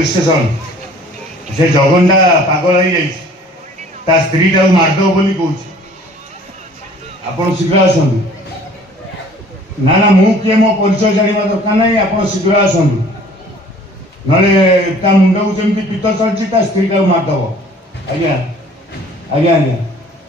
police station से जगनटा पागल हो जाए स्त्री टाक मारदेव बोली कौच आप शीघ्र आसतु ना ना मु किए मो परिचय जाना दरकार ना आप शीघ्र आसतु ना मुंड को जमी पीत चलती स्त्री टाक मारदेव आज्ञा आज्ञा आज्ञा